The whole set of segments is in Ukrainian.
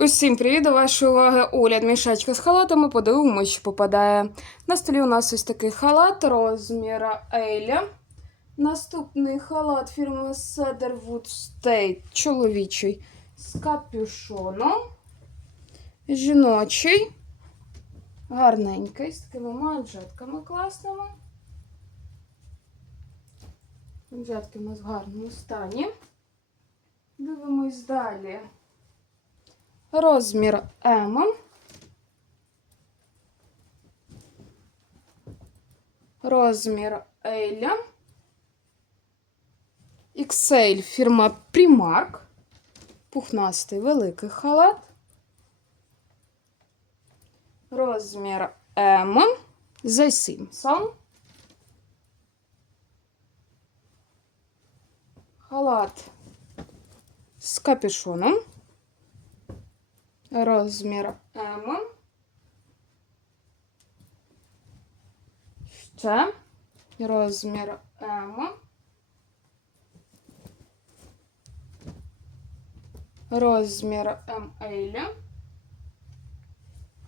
Усім привіт, до вашої уваги огляд мішечка з халатами. Подивимось, що попадає. На столі у нас ось такий халат розміра Еля. Наступний халат фірми Cedarwood State чоловічий з капюшоном. Жіночий. Гарненький, з такими манжетками класними. Манжетки у нас в гарному стані. Дивимось далі. Розмір М. Розмір L. XL фірма Primark. Пухнастий великий халат. Розмір М. The Simpson. Халат з капюшоном. Розмір М. Ще розмір М. Розмір МЛ.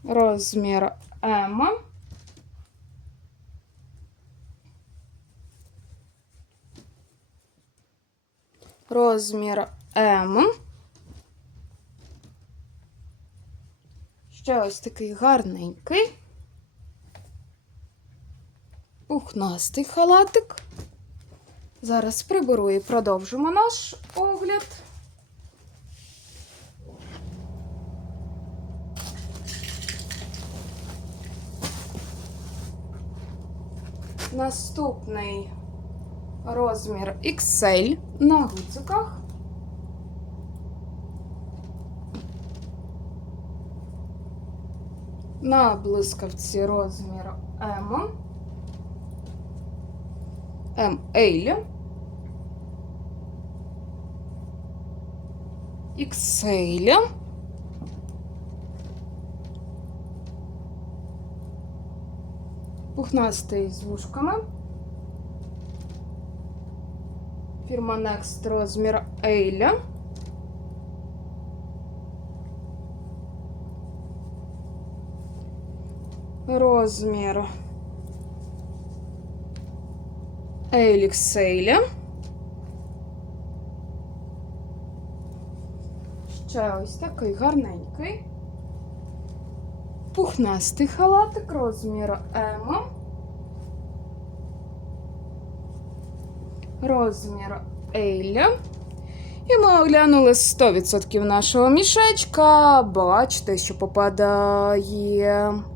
Розмір М. Розмір М. Ще ось такий гарненький. Пухнастий халатик. Зараз приберу і продовжимо наш огляд. Наступний розмір XL на гуциках. На блискавці розмір М. ML. XL. Пухнастий з вушками. Фірма Next розмір L. Розмір Еліксейля. Ще ось такий гарненький. Пухнастий халатик розміру М. Розмір Еля. І ми оглянули 100% нашого мішечка. Бачите, що попадає.